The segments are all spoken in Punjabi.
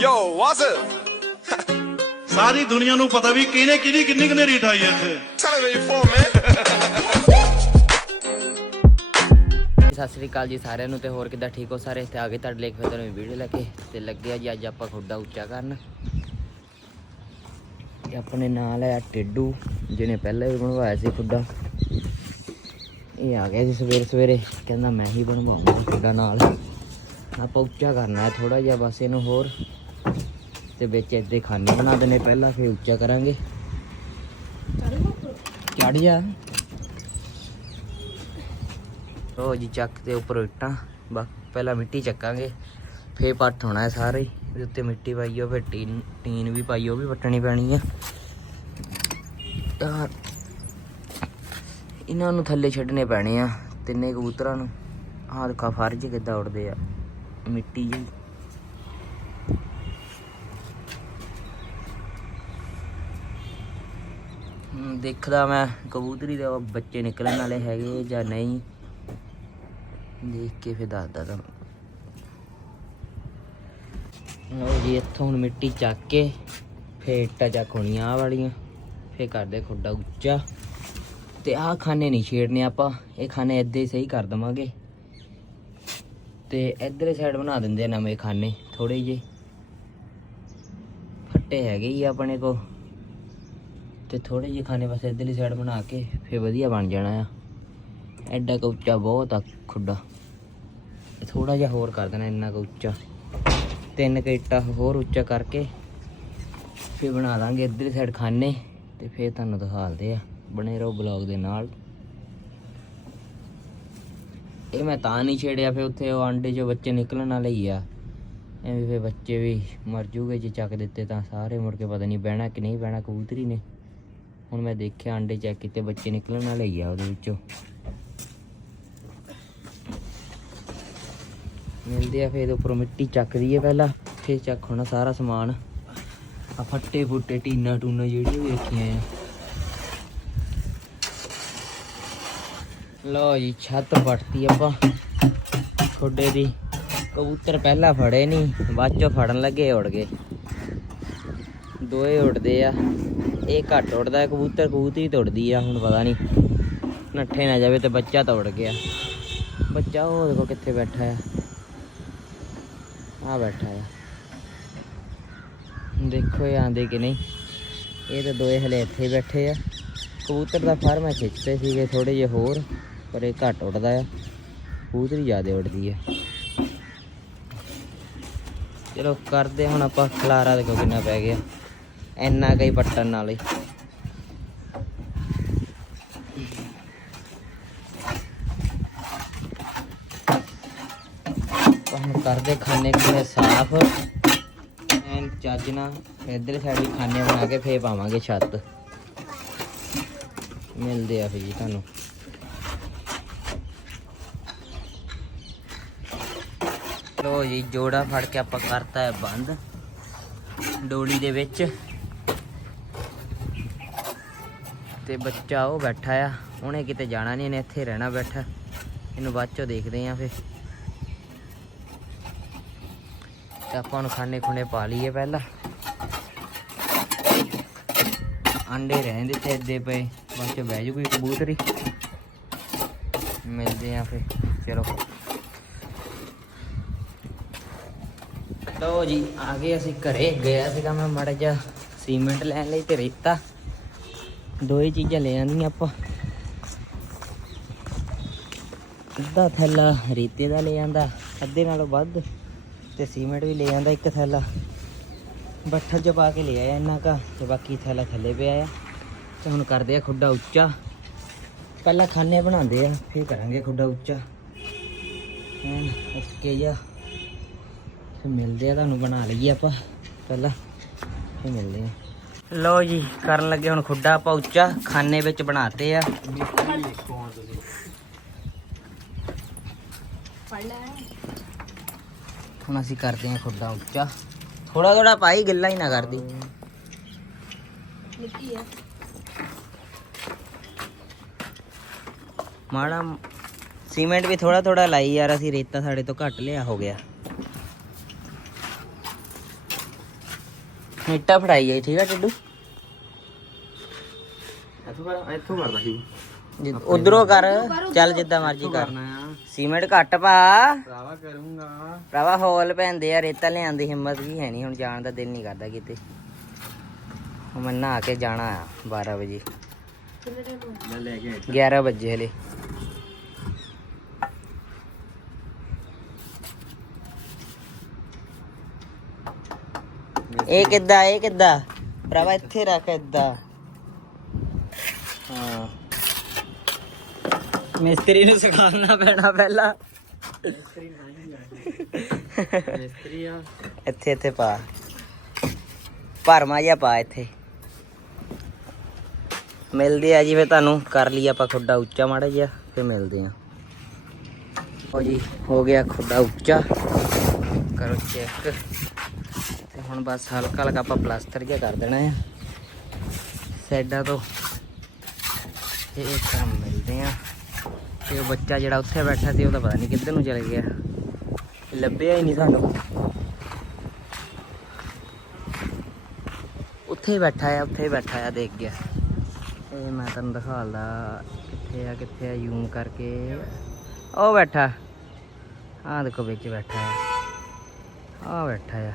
What's up? ਸਾਰੀ ਦੁਨੀਆ ਨੂੰ ਪਤਾ ਵੀ ਕਿਹਨੇ ਕਿਹਦੀ ਕਿੰਨੀ ਕਿੰਨੀ ਰੀਟ ਆਈ ਹੈ ਇੱਥੇ। Where you from, man. Sat Sri ਅਕਾਲ ਜੀ ਸਾਰਿਆਂ ਨੂੰ ਤੇ ਹੋਰ ਕਿੱਦਾਂ ਠੀਕ ਹੋ ਸਾਰੇ? ਤੇ ਆ ਗਏ ਤੁਹਾਡੇ ਲਈ ਫਿਰ ਤੁਹਾਨੂੰ ਵੀਡੀਓ ਲੈ ਕੇ। ਤੇ ਲੱਗੇ ਆ ਜੀ ਅੱਜ ਆਪਾਂ ਖੁੱਡਾ ਉੱਚਾ ਕਰਨ। ਇਹ ਆਪਣੇ ਨਾਲ ਹੈ ਟਿੱਡੂ ਜਿਹਨੇ ਪਹਿਲਾਂ ਵੀ ਬਣਵਾਇਆ ਸੀ ਖੁੱਡਾ। ਇਹ ਆ ਗਿਆ ਜੀ ਸਵੇਰੇ ਸਵੇਰੇ। ਕਹਿੰਦਾ ਮੈਂ ਹੀ ਬਣਵਾਉਂਗਾ ਖੁੱਡਾ ਨਾਲ। ਆਪਾਂ ਉੱਚਾ ਕਰਨਾ ਹੈ ਥੋੜਾ ਜਿਹਾ ਬਸ ਇਹਨੂੰ ਹੋਰ। ਤੇ ਵਿੱਚ ਇੱਦੇ ਖਾਨੇ ਬਣਾ ਦੇਣੇ ਪਹਿਲਾਂ, ਫਿਰ ਉੱਚਾ ਕਰਾਂਗੇ। ਚੜ ਜਾ। ਉਹ ਜੀ, ਚੱਕ ਤੇ ਉੱਪਰ ਇੱਟਾਂ। ਬਾ ਪਹਿਲਾਂ ਮਿੱਟੀ ਚੱਕਾਂਗੇ। ਫੇਰ ਪੱਟ ਹੋਣਾ ਹੈ ਸਾਰੇ ਇਹਦੇ ਉੱਤੇ ਮਿੱਟੀ ਪਾਈਓ ਫਿਰ ਟੀਨ ਟੀਨ ਵੀ ਪਾਈਓ ਵੀ ਪੱਟਣੀ ਪੈਣੀ ਆ। ਇਹਨਾਂ ਨੂੰ ਥੱਲੇ ਛੱਡਣੇ ਪੈਣੇ ਆ, ਤਿੰਨੇ ਕਬੂਤਰਾਂ ਨੂੰ। ਆਹ ਦੇਖਾ ਫਰਜ ਕਿੱਦਾਂ ਉੱਡਦੇ ਆ। ਮਿੱਟੀ ਜੀ ਦੇਖਦਾ ਮੈਂ ਕਬੂਤਰੀ ਦੇ ਬੱਚੇ ਨਿਕਲਣ ਵਾਲੇ ਹੈਗੇ ਜਾਂ ਨਹੀਂ? ਦੇਖ ਕੇ ਫਿਰ ਦੱਸਦਾ ਤੁਹਾਨੂੰ। ਲਓ ਜੀ, ਇੱਥੋਂ ਹੁਣ ਮਿੱਟੀ ਚੱਕ ਕੇ ਫੇਰ ਇੱਟਾਂ ਚੱਕ ਹੋਣੀਆਂ, ਆਹ ਵਾਲੀਆਂ। ਫੇਰ ਕਰਦੇ ਖੁੱਡਾ ਉੱਚਾ। ਤੇ ਆਹ ਖਾਨੇ ਨਹੀਂ ਛੇੜਨੇ ਆਪਾਂ, ਇਹ ਖਾਨੇ ਏਦਾਂ ਹੀ ਸਹੀ ਕਰ ਦਵਾਂਗੇ। ਤੇ ਇਧਰਲੇ ਸਾਈਡ ਬਣਾ ਦਿੰਦੇ ਆ ਨਵੇਂ ਖਾਨੇ ਥੋੜੇ ਜਿਹੇ। ਫੱਟੇ ਹੈਗੇ ਹੀ ਆਪਣੇ ਕੋ ਤੇ ਥੋੜੇ ਜਿਹੇ ਖਾਨੇ ਬਸ ਇਧਰਲੀ ਸਾਈਡ ਬਣਾ ਕੇ ਫੇਰ ਵਧੀਆ ਬਣ ਜਾਣਾ ਆ। ਐਡਾ ਕੁ ਉੱਚਾ ਬਹੁਤ ਆ ਖੁੱਡਾ। ਥੋੜਾ ਜਿਹਾ ਹੋਰ ਕਰ ਦੇਣਾ ਇੰਨਾ ਕੁ ਉੱਚਾ। ਤਿੰਨ ਕੁ ਹੋਰ ਉੱਚਾ ਕਰਕੇ ਫਿਰ ਬਣਾ ਦਾਂਗੇ ਇੱਧਰਲੀ ਸਾਈਡ ਖਾਨੇ ਤੇ ਫਿਰ ਤੁਹਾਨੂੰ ਦਿਖਾਲਦੇ ਆ ਬਣੇ ਰਹੋ ਬਲੌਗ ਦੇ ਨਾਲ। ਇਹ ਮੈਂ ਤਾਂ ਨਹੀਂ ਛੇੜਿਆ ਫਿਰ ਉੱਥੇ ਉਹ ਆਂਡੇ 'ਚੋਂ ਬੱਚੇ ਨਿਕਲਣ ਵਾਲੇ ਹੀ ਆ। ਐਵੇਂ ਫਿਰ ਬੱਚੇ ਵੀ ਮਰ ਜੂਗੇ ਜੇ ਚੱਕ ਦਿੱਤੇ ਤਾਂ ਸਾਰੇ ਮੁੜ ਕੇ ਪਤਾ ਨਹੀਂ ਬਹਿਣਾ ਕਿ ਨਹੀਂ ਬਹਿਣਾ, ਕਬੂਤਰੀ ਨੇ। ਹੁਣ ਮੈਂ ਦੇਖਿਆ ਅੰਡੇ ਚੈੱਕ ਕੀਤੇ, ਬੱਚੇ ਨਿਕਲਣ ਵਾਲੇ ਹੀ ਆ ਉਹਦੇ ਵਿੱਚੋਂ। ਮਿਲਦੇ ਆ ਫਿਰ ਉੱਪਰੋਂ ਮਿੱਟੀ ਚੱਕਦੀ ਹੈ ਪਹਿਲਾਂ, ਫਿਰ ਚੱਕ ਹੋਣਾ ਸਾਰਾ ਸਮਾਨ। ਆ ਫੱਟੇ ਫੁੱਟੇ ਟੀਨਾ ਟੂਨਾ ਜਿਹੜੀਆਂ ਵੀ ਰੱਖੀਆਂ ਆ। ਲਓ ਜੀ, ਛੱਤ ਫੜਤੀ ਆਪਾਂ। ਛੋਡੇ ਦੀ ਕਬੂਤਰ ਪਹਿਲਾਂ ਫੜੇ ਨਹੀਂ ਬਾਅਦ ਚੋਂ ਫੜਨ ਲੱਗੇ, ਉੜ ਗਏ। ਦੋਏ ਉੱਡਦੇ ਆ। ਇਹ ਘੱਟ ਉੱਡਦਾ, ਕਬੂਤਰ ਕਬੂਤਰੀ ਤੋੜਦੀ ਆ, ਹੁਣ ਪਤਾ ਨਹੀਂ ਨੱਠੇ ਨਾ ਜਾਵੇ ਤੇ ਬੱਚਾ ਤੋੜ ਗਿਆ। ਬੱਚਾ ਉਹ ਦੇਖੋ ਕਿੱਥੇ ਬੈਠਾ ਆ। ਆ ਬੈਠਾ ਆ। ਦੇਖੋ ਇਹ ਆਂਦੇ ਕਿ ਨਹੀਂ। ਇਹ ਤਾਂ ਦੋਏ ਹਲੇ ਇੱਥੇ ਹੀ ਬੈਠੇ ਆ। ਕਬੂਤਰ ਦਾ ਫਰ ਹੈ ਖਿੱਚਦੇ ਸੀਗੇ ਥੋੜੇ ਜਿਹੇ ਹੋਰ, ਪਰ ਇਹ ਘੱਟ ਉੱਡਦਾ ਆ। ਕਬੂਤਰੀ ਜ਼ਿਆਦਾ ਉੱਡਦੀ ਆ। ਚਲੋ ਕਰਦੇ ਹੁਣ ਆਪਾਂ ਖਲਾਰਾ, ਦੇਖੋ ਕਿੰਨਾ ਪੈ ਗਿਆ। ਇੰਨਾ ਕਈ ਪੱਟਣ ਨਾਲ ਹੀ। ਹੁਣ ਕਰਦੇ ਖਾਣੇ ਖੁਣੇ ਸਾਫ਼। ਐਨ ਚੱਜ ਨਾਲ ਇਧਰ ਸਾਈਡ ਵੀ ਖਾਣੇ ਬਣਾ ਕੇ ਫੇਰ ਪਾਵਾਂਗੇ ਛੱਤ। ਮਿਲਦੇ ਆ ਫਿਰ ਜੀ ਤੁਹਾਨੂੰ। ਲੋ ਜੀ ਜੋੜਾ ਫੜ ਕੇ ਆਪਾਂ ਕਰਤਾ ਹੈ ਬੰਦ। ਡੋਲੀ ਦੇ ਵਿੱਚ। ਤੇ ਬੱਚਾ ਉਹ ਬੈਠਾ ਆ, ਉਹਨੇ ਕਿਤੇ ਜਾਣਾ ਨਹੀਂ ਇਹਨੇ ਇੱਥੇ ਰਹਿਣਾ ਬੈਠਾ। ਇਹਨੂੰ ਬਾਅਦ ਚੋਂ ਦੇਖਦੇ ਆ ਫਿਰ। ਤੇ ਆਪਾਂ ਨੂੰ ਖਾਣੇ ਖੁਣੇ ਪਾ ਲਈਏ ਪਹਿਲਾਂ। ਅੰਡੇ ਰਹਿਣ ਦਿੱਤੇ ਇੱਦੇ ਪਏ, ਬਾਅਦ ਚ ਬਹਿ ਜੂਗੀ ਕਬੂਤਰੀ। ਮਿਲਦੇ ਆ ਫਿਰ, ਚਲੋ। ਲਓ ਜੀ, ਆ ਗਏ ਅਸੀਂ ਘਰੇ, ਗਿਆ ਸੀਗਾ ਮੈਂ ਮਾੜਾ ਜਿਹਾ ਸੀਮੈਂਟ ਲੈਣ ਲਈ ਤੇ ਰੇਤਾ। ਦੋ ਹੀ ਚੀਜ਼ਾਂ ਲੈ ਆਂਦੀਆਂ ਆਪਾਂ। ਅੱਧਾ ਥੈਲਾ ਰੇਤੇ ਦਾ ਲੈ ਜਾਂਦਾ ਅੱਧੇ ਨਾਲੋਂ ਵੱਧ ਤੇ ਸੀਮੈਂਟ ਵੀ ਲੈ ਜਾਂਦਾ ਇੱਕ ਥੈਲਾ। ਬੱਠਲ 'ਚ ਪਾ ਕੇ ਲੈ ਆਇਆ ਇੰਨਾ ਕਾ ਤੇ ਬਾਕੀ ਥੈਲਾ ਥੱਲੇ ਪਿਆ ਆ। ਤੇ ਹੁਣ ਕਰਦੇ ਆ ਖੁੱਡਾ ਉੱਚਾ। ਪਹਿਲਾਂ ਖਾਨੇ ਬਣਾਉਂਦੇ ਆ, ਫਿਰ ਕਰਾਂਗੇ ਖੁੱਡਾ ਉੱਚਾ। ਐਨ ਓਕੇ ਜਿਹਾ। ਫਿਰ ਮਿਲਦੇ ਆ, ਤੁਹਾਨੂੰ ਬਣਾ ਲਈਏ ਆਪਾਂ ਪਹਿਲਾਂ। ਫਿਰ ਮਿਲਦੇ ਆ। ਲਓ ਜੀ, ਕਰਨ ਲੱਗੇ ਹੁਣ ਖੁੱਡਾ ਆਪਾਂ ਉੱਚਾ ਖਾਨੇ ਵਿੱਚ ਬਣਾਤੇ ਆ। ਹੁਣ ਅਸੀਂ ਕਰਦੇ ਹਾਂ ਖੁੱਡਾ ਉੱਚਾ। ਥੋੜਾ ਥੋੜਾ ਪਾਈ, ਗਿੱਲਾ ਹੀ ਨਾ ਕਰਦੀ। ਮਾੜਾ, ਸੀਮੈਂਟ ਵੀ ਥੋੜਾ ਥੋੜਾ ਲਾਈ ਯਾਰ, ਅਸੀਂ ਰੇਤਾ ਸਾਡੇ ਤੋਂ ਘੱਟ ਲਿਆ ਹੋ ਗਿਆ। ਮਿੱਟਾ ਫੜਾਈ ਜਾਈ ਠੀਕ ਆ ਟਿੱਡੂ ਇੱਥੋਂ ਕਰ ਇੱਥੋਂ ਕਰਦਾ ਸੀ। ਉਧਰੋਂ ਕਰ ਚੱਲ ਜਿੱਦਾਂ ਮਰਜ਼ੀ ਕਰ। ਸੀਮੈਂਟ ਘੱਟ ਪਾ। ਭਰਾਵਾ ਕਰੂੰਗਾ। ਭਰਾਵਾ ਹੌਲ ਪੈਂਦੇ ਆ ਰੇਤਾ ਲਿਆਉਣ ਦੀ ਹਿੰਮਤ ਵੀ ਹੈ ਨਹੀਂ ਹੁਣ ਜਾਣ ਦਾ ਦਿਲ ਨਹੀਂ ਕਰਦਾ ਕਿਤੇ। ਹੁਣ ਮੈਂ ਨਹਾ ਕੇ ਜਾਣਾ ਆ 12 ਵਜੇ। ਮੈਂ ਲੈ ਕੇ 11 ਵਜੇ ਹਲੇ। ਇਹ ਕਿੱਦਾਂ ਇਹ ਕਿੱਦਾਂ? ਭਰਾਵਾ, ਇੱਥੇ ਰੱਖ ਇੱਦਾਂ ਹਾਂ। ਮਿਸਤਰੀ ਨੂੰ ਸਿਖਾਉਣਾ ਪੈਣਾ ਪਹਿਲਾਂ। ਮਿਸਤਰੀ ਆ ਇੱਥੇ ਇੱਥੇ ਪਾ। ਭਰਮਾ ਜਿਹਾ ਪਾ ਇੱਥੇ। ਮਿਲਦੇ ਆ ਜੀ ਫੇ ਤੁਹਾਨੂੰ ਕਰ ਲਈ ਆਪਾਂ ਖੁੱਡਾ ਉੱਚਾ ਮਾੜਾ ਜਿਹਾ ਫੇ ਮਿਲਦੇ ਆ। ਹੋ ਜੀ, ਹੋ ਗਿਆ ਖੁੱਡਾ ਉੱਚਾ। ਕਰੋ ਚੈੱਕ ਤੇ ਹੁਣ ਬਸ ਹਲਕਾ ਹਲਕਾ ਆਪਾਂ ਪਲਾਸਟਰ ਜਿਹਾ ਕਰ ਦੇਣਾ ਆ। ਸਾਈਡਾਂ ਤੋਂ ਇਹ ਕੰਮ ਮਿਲਦੇ ਆ। ਤੇ ਉਹ ਬੱਚਾ ਜਿਹੜਾ ਉੱਥੇ ਬੈਠਾ ਸੀ, ਉਹ ਤਾਂ ਪਤਾ ਨਹੀਂ ਕਿੱਧਰ ਨੂੰ ਚਲੇ ਗਿਆ। ਲੱਭਿਆ ਹੀ ਨਹੀਂ ਸਾਨੂੰ। ਉੱਥੇ ਬੈਠਾ ਆ, ਉੱਥੇ ਬੈਠਾ ਆ, ਦੇਖ ਗਿਆ। ਇਹ ਮੈਂ ਤੁਹਾਨੂੰ ਦਿਖਾਲਦਾ ਕਿੱਥੇ ਆ ਕਿੱਥੇ ਆ ਯੂਮ ਕਰਕੇ। ਉਹ ਬੈਠਾ। ਆਹ ਦੇਖੋ ਵਿੱਚ ਬੈਠਾ ਆ। ਆ ਬੈਠਾ ਆ।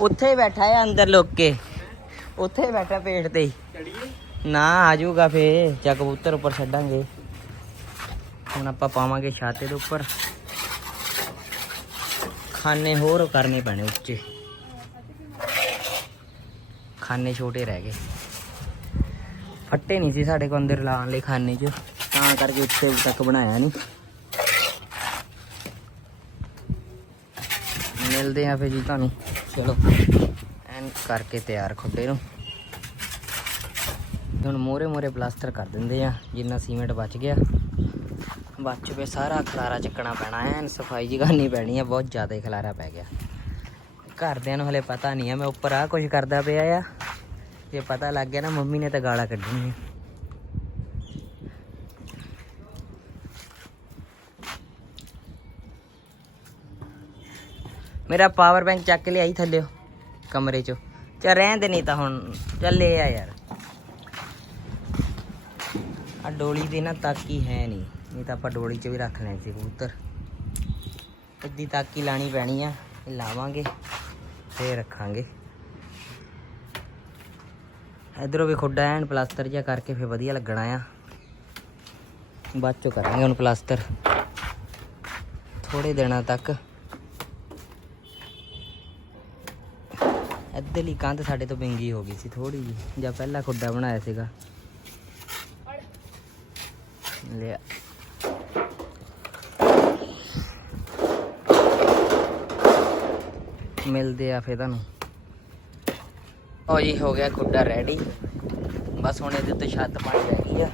ਉੱਥੇ ਬੈਠਾ ਆ ਅੰਦਰ ਲੁੱਕ ਕੇ। ਉੱਥੇ ਬੈਠਾ ਪੇਟ ਤੇ। ਨਾ ਆ ਜਾਊਗਾ ਫੇ ਚੱਕ ਕਬੂਤਰ ਉੱਪਰ ਛੱਡਾਂਗੇ। ਹੁਣ ਆਪਾਂ ਪਾਵਾਂਗੇ ਛਾਤੇ ਦੇ ਉੱਪਰ। ਖਾਨੇ ਹੋਰ ਕਰਨੇ ਪੈਣੇ ਉੱਚੇ। ਖਾਨੇ ਛੋਟੇ ਰਹਿ ਗਏ। ਫੱਟੇ ਨਹੀਂ ਸੀ ਸਾਡੇ ਕੋਲ ਅੰਦਰ ਲਾਉਣ ਲਈ ਖਾਨੇ 'ਚ। ਤਾਂ ਕਰਕੇ ਉੱਥੇ ਤੱਕ ਬਣਾਇਆ ਨਹੀਂ। ਮਿਲਦੇ ਆ ਫੇ ਜੀ ਤੁਹਾਨੂੰ। ਚਲੋ। ਐਨ ਕਰਕੇ ਤਿਆਰ ਖੁੱਡੇ ਨੂੰ। ਹੁਣ ਮੋਰੇ ਮੋਰੇ ਪਲਾਸਟਰ ਕਰ ਦਿੰਦੇ ਆ, ਜਿੰਨਾ ਸੀਮੈਂਟ ਬਚ ਗਿਆ। ਬਚ ਪੇ ਸਾਰਾ ਖਲਾਰਾ ਚੱਕਣਾ ਪੈਣਾ, ਐਨ ਸਫ਼ਾਈ ਜੀ ਕਰਨੀ ਪੈਣੀ ਆ, ਬਹੁਤ ਜ਼ਿਆਦਾ ਹੀ ਖਲਾਰਾ ਪੈ ਗਿਆ। ਘਰਦਿਆਂ ਨੂੰ ਹਲੇ ਪਤਾ ਨਹੀਂ ਆ, ਮੈਂ ਉੱਪਰ ਆ ਕੁਝ ਕਰਦਾ ਪਿਆ ਆ। ਜੇ ਪਤਾ ਲੱਗ ਗਿਆ ਨਾ, ਮੰਮੀ ਨੇ ਤਾਂ ਗਾਲਾਂ ਕੱਢਣੀਆਂ। ਮੇਰਾ ਪਾਵਰ ਬੈਂਕ ਚੱਕ ਕੇ ਲਿਆਈ ਥੱਲੇ ਕਮਰੇ ਚੋਂ। ਚਾ ਰਹਿਣ ਦੇ ਨਹੀਂ ਤਾਂ ਹੁਣ, ਚੱਲੇ ਆ ਯਾਰ। ਆ ਡੋਲੀ ਦੀ ਨਾ ਤਾਕੀ ਹੈ ਨਹੀਂ ਨਹੀਂ ਤਾਂ ਆਪਾਂ ਡੋਲੀ 'ਚ ਵੀ ਰੱਖ ਲੈਣੇ ਸੀ ਕਬੂਤਰ। ਇੱਦੀ ਤਾਕੀ ਲਾਣੀ ਪੈਣੀ ਆ ਲਾਵਾਂਗੇ, ਫੇਰ ਰੱਖਾਂਗੇ। ਇਧਰੋਂ ਵੀ ਖੁੱਡਾ ਐਨ ਪਲਾਸਟਰ ਜਿਹਾ ਕਰਕੇ ਫੇਰ ਵਧੀਆ ਲੱਗਣਾ ਆ। ਬਾਅਦ ਚੋਂ ਕਰਾਂਗੇ ਹੁਣ ਪਲਾਸਟਰ। ਥੋੜੇ ਦਿਨਾਂ ਤੱਕ ਇੱਧਰਲੀ ਕੰਧ ਸਾਡੇ ਤੋਂ ਬਿੰਗੀ ਹੋ ਗਈ ਸੀ ਥੋੜੀ ਜੀ ਜਾਂ ਪਹਿਲਾਂ ਖੁੱਡਾ ਬਣਾਇਆ ਸੀਗਾ। ਲਿਆ। ਮਿਲਦੇ ਆ ਫੇ ਤੁਹਾਨੂੰ। ਉਹ ਜੀ, ਹੋ ਗਿਆ ਖੁੱਡਾ ਰੈਡੀ ਬਸ ਹੁਣ ਇਹਦੇ ਉੱਤੇ ਛੱਤ ਪਾਣੀ ਰਹਿ ਗਈ ਆ।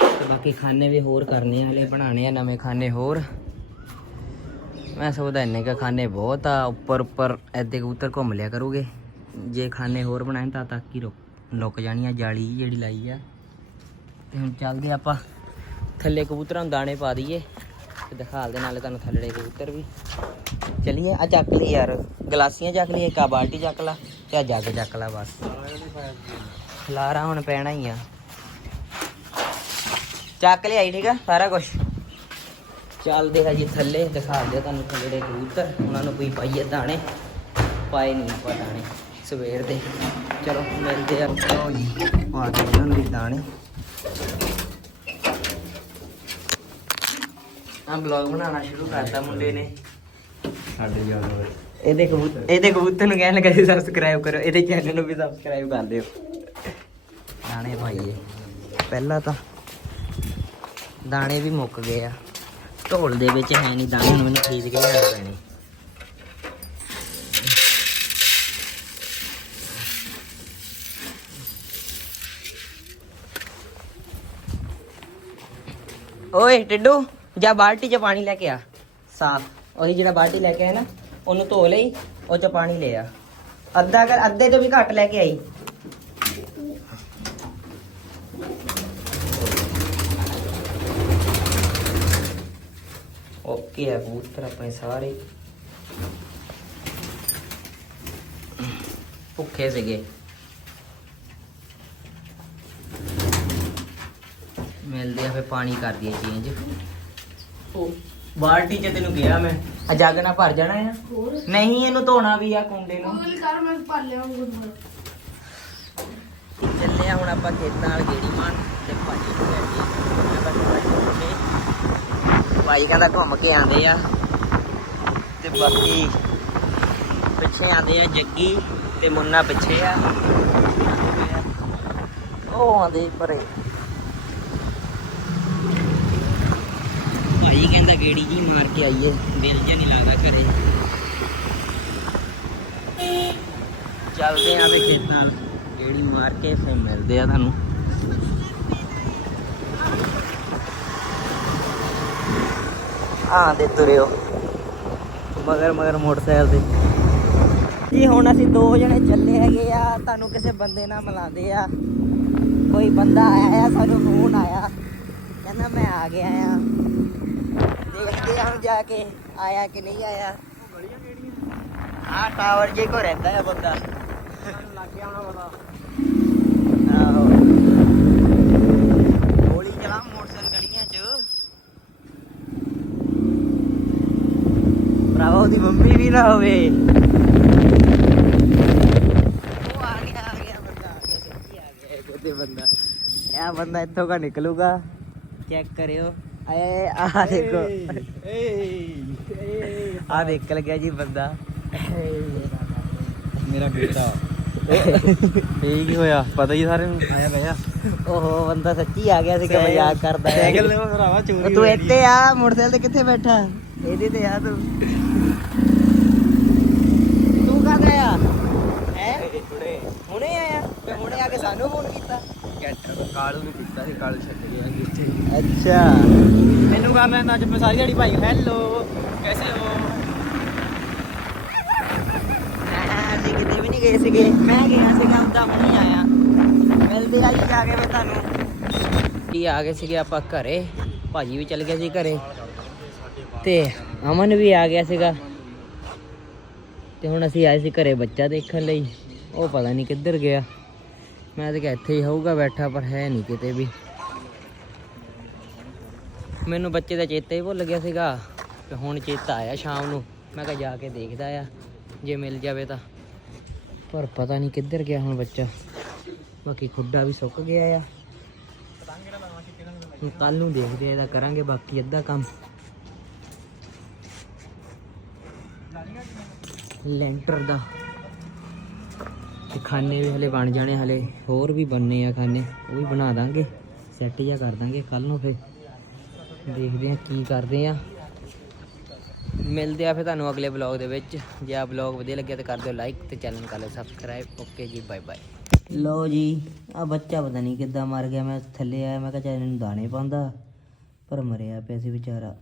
ਤੇ ਬਾਕੀ ਖਾਨੇ ਵੀ ਹੋਰ ਕਰਨੇ ਆ, ਹਲੇ ਬਣਾਣੇ ਆ ਨਵੇਂ ਖਾਨੇ ਹੋਰ। ਮੈਂ ਸੋਚਦਾ ਇੰਨੇ ਕਾ ਖਾਨੇ ਬਹੁਤ ਆ, ਉੱਪਰ ਉੱਪਰ ਐਦੇ ਕਬੂਤਰ ਘੁੰਮ ਲਿਆ ਕਰੂਗੇ। ਜੇ ਖਾਨੇ ਹੋਰ ਬਣਾਏ ਤਾਂ ਤੱਕ ਹੀ ਰੁਕ ਲੁਕ ਜਾਣੀ ਆ ਜਾਲੀ ਜਿਹੜੀ ਲਾਈ ਆ। ਤੇ ਹੁਣ ਚੱਲਦੇ ਆਪਾਂ। ਥੱਲੇ ਕਬੂਤਰਾਂ ਨੂੰ ਦਾਣੇ ਪਾ ਦਈਏ। ਤੇ ਦਿਖਾ ਦੇ ਨਾਲੇ ਤੁਹਾਨੂੰ ਥੱਲੜੇ ਕਬੂਤਰ ਵੀ। ਚਲਿਏ ਆ ਚੱਕ ਲਈ ਯਾਰ। ਗਲਾਸੀਆਂ ਚੱਕ ਲਈ ਇੱਕ ਆ ਬਾਲਟੀ ਚੱਕ ਲਾ, ਤੇ ਆ ਜੱਗ ਚੱਕ ਲਾ ਬਸ। ਖਲਾਰਾ ਹੁਣ ਪੈਣਾ ਹੀ ਆ। ਚੱਕ ਲਿਆਈ, ਠੀਕ ਆ? ਸਾਰਾ ਕੁਝ ਚੱਲਦੇ ਆ ਜੀ ਥੱਲੇ ਦਿਖਾ ਦੇ ਤੁਹਾਨੂੰ ਥੱਲੜੇ ਕਬੂਤਰ। ਉਹਨਾਂ ਨੂੰ ਕੋਈ ਪਾਈਏ ਦਾਣੇ? ਪਾਏ ਨਹੀਂ ਆਪਾਂ ਦਾਣੇ ਸਵੇਰ ਦੇ। ਚਲੋ ਮਿਲਦੇ ਆ। ਲਓ ਜੀ ਪਾ ਦੇ ਇਹਨਾਂ ਨੂੰ ਦਾਣੇ। ਆ ਬਲੌਗ ਬਣਾਉਣਾ ਸ਼ੁਰੂ ਕਰਤਾ ਮੁੰਡੇ ਨੇ। ਸਾਡੇ ਜਾਨਵਰ ਇਹਦੇ ਕਬੂਤਰ ਇਹਦੇ ਕਬੂਤਰ ਨੂੰ ਕਹਿਣ ਲੱਗਾ ਸੀ ਸਬਸਕ੍ਰਾਈਬ ਕਰੋ। ਇਹਦੇ ਚੈਨਲ ਨੂੰ ਵੀ ਸਬਸਕ੍ਰਾਈਬ ਕਰ ਦਿਓ। ਦਾਣੇ ਪਾਈਏ। ਪਹਿਲਾਂ ਤਾਂ ਦਾਣੇ ਵੀ ਮੁੱਕ ਗਏ ਆ। ਢੋਲ ਦੇ ਵਿੱਚ ਹੈ ਨਹੀਂ ਦਾਣੇ ਹੁਣ ਮੈਨੂੰ ਖਰੀਦ ਕੇ ਲਿਆਉਣੇ ਪੈਣੇ। ਓਏ, ਟਿੱਡੂ, ਜਾ ਬਾਲਟੀ 'ਚ ਪਾਣੀ ਲੈ ਕੇ ਆ। ਸਾਫ਼, ਉਹੀ ਜਿਹੜਾ ਬਾਲਟੀ ਲੈ ਕੇ ਆਇਆ ਨਾ, ਉਹਨੂੰ ਧੋ ਲਈ, ਉਹ 'ਚ ਪਾਣੀ ਲੈ ਆ। ਅੱਧਾ ਕਰ, ਅੱਧੇ ਤੋਂ ਵੀ ਘੱਟ ਲੈ ਕੇ ਆਈ। ਥੱਕੇ ਆ ਕਬੂਤਰ ਆਪਣੇ ਸਾਰੇ ਭੁੱਖੇ ਸੀਗੇ। ਮਿਲਦੇ ਆ ਫੇ ਪਾਣੀ ਕਰ ਦਈਏ ਚੇਂਜ ਉਹ ਬਾਲਟੀ ਚ ਤੈਨੂੰ ਕਿਹਾ ਮੈਂ। ਆ ਜੱਗ ਨਾਲ ਭਰ ਜਾਣਾ ਆ? ਹੋਰ? ਨਹੀਂ ਇਹਨੂੰ ਧੋਣਾ ਵੀ ਆ ਕੁੰਡੇ ਨੂੰ। ਗੂਗਲ ਕਰ ਮੈਂ ਭਰ ਲਿਆ ਗੁਰਮਰ ਚੱਲੇ ਆ ਹੁਣ ਆਪਾਂ ਖੇਤਾਂ ਨਾਲ ਗੇੜੀ ਮਾਰਨ ਤੇ ਭਾਜੀ ਨੂੰ ਲੈ ਕੇ। ਮੈਂ ਬਸ ਭਾਈ ਨੂੰ ਭਾਈ ਕਹਿੰਦਾ ਘੁੰਮ ਕੇ ਆਂਦੇ ਆ। ਤੇ ਬਾਕੀ ਪਿੱਛੇ ਆਂਦੇ ਆ ਜੱਗੀ ਤੇ ਮੁੰਨਾ ਪਿੱਛੇ ਆ। ਉਹ ਆਂਦੇ ਪਰੇ। ਭਾਈ ਕਹਿੰਦਾ ਗੇੜੀ ਜੀ ਮਾਰ ਕੇ ਆਈਏ, ਦਿਲ ਜਿਹਾ ਨਹੀਂ ਲੱਗਦਾ ਘਰੇ। ਚੱਲਦੇ ਆ ਤੇ ਖੇਤਾਂ ਨਾਲ ਗੇੜੀ ਮਾਰ ਕੇ ਫਿਰ ਮਿਲਦੇ ਆ ਤੁਹਾਨੂੰ। ਹਾਂ ਦੇ ਤੁਰਿਓ ਮਗਰ ਮਗਰ ਮੋਟਰਸਾਈਕਲ ਤੇ। ਜੀ ਹੁਣ ਅਸੀਂ ਦੋ ਜਣੇ ਚੱਲੇ ਹੈਗੇ ਆ ਤੁਹਾਨੂੰ ਕਿਸੇ ਬੰਦੇ ਨਾਲ ਮਿਲਾਉਂਦੇ ਆ। ਕੋਈ ਬੰਦਾ ਆਇਆ ਆ ਸਾਨੂੰ ਫੋਨ ਆਇਆ। ਕਹਿੰਦਾ ਮੈਂ ਆ ਗਿਆ ਆ। ਦੇਖਦੇ ਆ ਹੁਣ ਜਾ ਕੇ ਆਇਆ ਕਿ ਨਹੀਂ ਆਇਆ। ਹਾਂ ਟਾਵਰ ਜੇ ਕੋ ਰਹਿੰਦਾ ਹੈ ਬੰਦਾ। ਲੱਗ ਗਿਆ ਹੋਣਾ ਪਤਾ ਆਹੋ ਗੋਲੀ ਚਲਾ ਮੋਟਰਸਾਈਕਲ ਗੜੀਆਂ ਚ ਭਰਾਵਾ ਉਹਦੀ ਮੰਮੀ ਵੀ ਨਾ ਹੋਵੇ। ਉਹ ਆ ਗਿਆ ਆ ਗਿਆ ਬੰਦਾ ਆ ਗਿਆ ਸੱਚੀ ਆ ਗਿਆ ਕਿਤੇ ਬੰਦਾ। ਇਹ ਬੰਦਾ ਇੱਥੋਂ ਕਾ ਨਿਕਲੂਗਾ। ਚੈੱਕ ਕਰਿਓ। ਆਏ ਆ ਦੇਖੋ। ਆ ਨਿਕਲ ਗਿਆ ਜੀ ਬੰਦਾ। ਮੇਰਾ ਬੇਟਾ। ਇਹ ਕੀ ਹੋਇਆ? ਪਤਾ ਹੀ ਸਾਰੇ ਨੂੰ? ਆਇਆ ਗਿਆ ਓਹੋ ਬੰਦਾ ਸੱਚੀ ਆ ਗਿਆ ਸੀਗਾ ਮਜ਼ਾਕ ਕਰਦਾ। ਹੈ ਸਾਈਕਲ ਨੇ ਭਰਾਵਾ ਚੋਰੀ ਉਹ ਤੂੰ ਇੱਥੇ ਆ ਮੋਟਰਸਾਈਕਲ ਤੇ ਕਿੱਥੇ ਬੈਠਾ? ਇਹਦੇ ਤੇ ਆ ਤੂੰ ਕਦ ਆਇਆ ਹੈ ਹੁਣੇ ਆਇਆ ਤੇ ਹੁਣੇ ਆ ਕੇ ਸਾਨੂੰ ਫੋਨ ਕੀਤਾ ਕੈਂਟਰ ਕਾਲੂ ਨੂੰ ਦਿੱਤਾ ਸੀ ਕਾਲੂ ਛੱਡ ਗਿਆ ਇੱਥੇ। ਅੱਛਾ। ਮੈਨੂੰ ਕਰ ਲੈਂਦਾ ਅੱਜ ਮੈਂ ਸਾਰੀ ਦਿਹਾੜੀ ਭਾਈ ਹੈਲੋ ਕੈਸੇ ਹੋ? ਅਸੀਂ ਕਿਤੇ ਵੀ ਨਹੀਂ ਗਏ ਸੀਗੇ। ਮੈਂ ਗਿਆ ਸੀਗਾ ਉਹਦਾ ਹੁਣੇ ਆਇਆ। ਮਿਲਦੇ ਆ ਜੀ ਜਾ ਕੇ ਮੈਂ ਤੁਹਾਨੂੰ। ਜੀ ਆ ਗਏ ਸੀਗੇ ਆਪਾਂ ਘਰੇ। ਭਾਜੀ ਵੀ ਚੱਲ ਗਿਆ ਸੀ ਘਰੇ। ਤੇ ਅਮਨ ਵੀ ਆ ਗਿਆ ਸੀਗਾ। ਤੇ ਹੁਣ ਅਸੀਂ ਆਏ ਸੀ ਘਰੇ ਬੱਚਾ ਦੇਖਣ ਲਈ। ਉਹ ਪਤਾ ਨਹੀਂ ਕਿੱਧਰ ਗਿਆ। ਮੈਂ ਤਾਂ ਕਿਹਾ ਇੱਥੇ ਹੀ ਹੋਊਗਾ, ਬੈਠਾ ਪਰ ਹੈ ਨਹੀਂ ਕਿਤੇ ਵੀ। ਮੈਨੂੰ ਬੱਚੇ ਦਾ ਚੇਤਾ ਹੀ ਭੁੱਲ ਗਿਆ ਸੀਗਾ ਤੇ ਹੁਣ ਚੇਤਾ ਆਇਆ ਸ਼ਾਮ ਨੂੰ। ਮੈਂ ਕਿਹਾ ਜਾ ਕੇ ਦੇਖਦਾ ਆ, ਜੇ ਮਿਲ ਜਾਵੇ ਤਾਂ। ਪਰ ਪਤਾ ਨਹੀਂ ਕਿੱਧਰ ਗਿਆ ਹੁਣ ਬੱਚਾ। ਬਾਕੀ ਖੁੱਡਾ ਵੀ ਸੁੱਕ ਗਿਆ ਆ। ਹੁਣ ਕੱਲ ਨੂੰ ਦੇਖਦੇ ਆ, ਇਹਦਾ ਕਰਾਂਗੇ ਬਾਕੀ ਅੱਧਾ ਕੰਮ। ਲੈਂਟਰ ਦਾ। ਖਾਨੇ ਵੀ ਹਲੇ ਬਣ ਜਾਣੇ, ਹਲੇ ਹੋਰ ਵੀ ਬਣਨੇ ਆ ਖਾਨੇ, ਉਹ ਵੀ ਬਣਾ ਦਾਂਗੇ ਸੈੱਟ ਜਿਹਾ ਕਰ ਦਾਂਗੇ ਕੱਲ ਨੂੰ ਫਿਰ। ਦੇਖਦੇ ਆ ਕੀ ਕਰਦੇ ਆ। ਮਿਲਦੇ ਆ ਫਿਰ ਤੁਹਾਨੂੰ ਅਗਲੇ ਵਲੌਗ ਦੇ ਵਿੱਚ। ਜੇ ਆ ਵਲੌਗ ਵਧੀਆ ਲੱਗਿਆ ਤਾਂ ਕਰ ਦਿਓ ਲਾਈਕ ਤੇ ਚੈਨਲ ਕਰ ਲਓ ਸਬਸਕ੍ਰਾਈਬ ਓਕੇ ਜੀ ਬਾਏ ਬਾਏ ਲੋ ਜੀ ਆ ਬੱਚਾ ਪਤਾ ਨਹੀਂ ਕਿੱਦਾਂ ਮਰ ਗਿਆ, ਮੈਂ ਥੱਲੇ ਆਇਆ, ਮੈਂ ਕਿਹਾ ਚੱਲ ਇਹਨੂੰ ਦਾਣੇ ਪਾਉਂਦਾ, ਪਰ ਮਰਿਆ ਪਿਆ ਸੀ ਵਿਚਾਰਾ।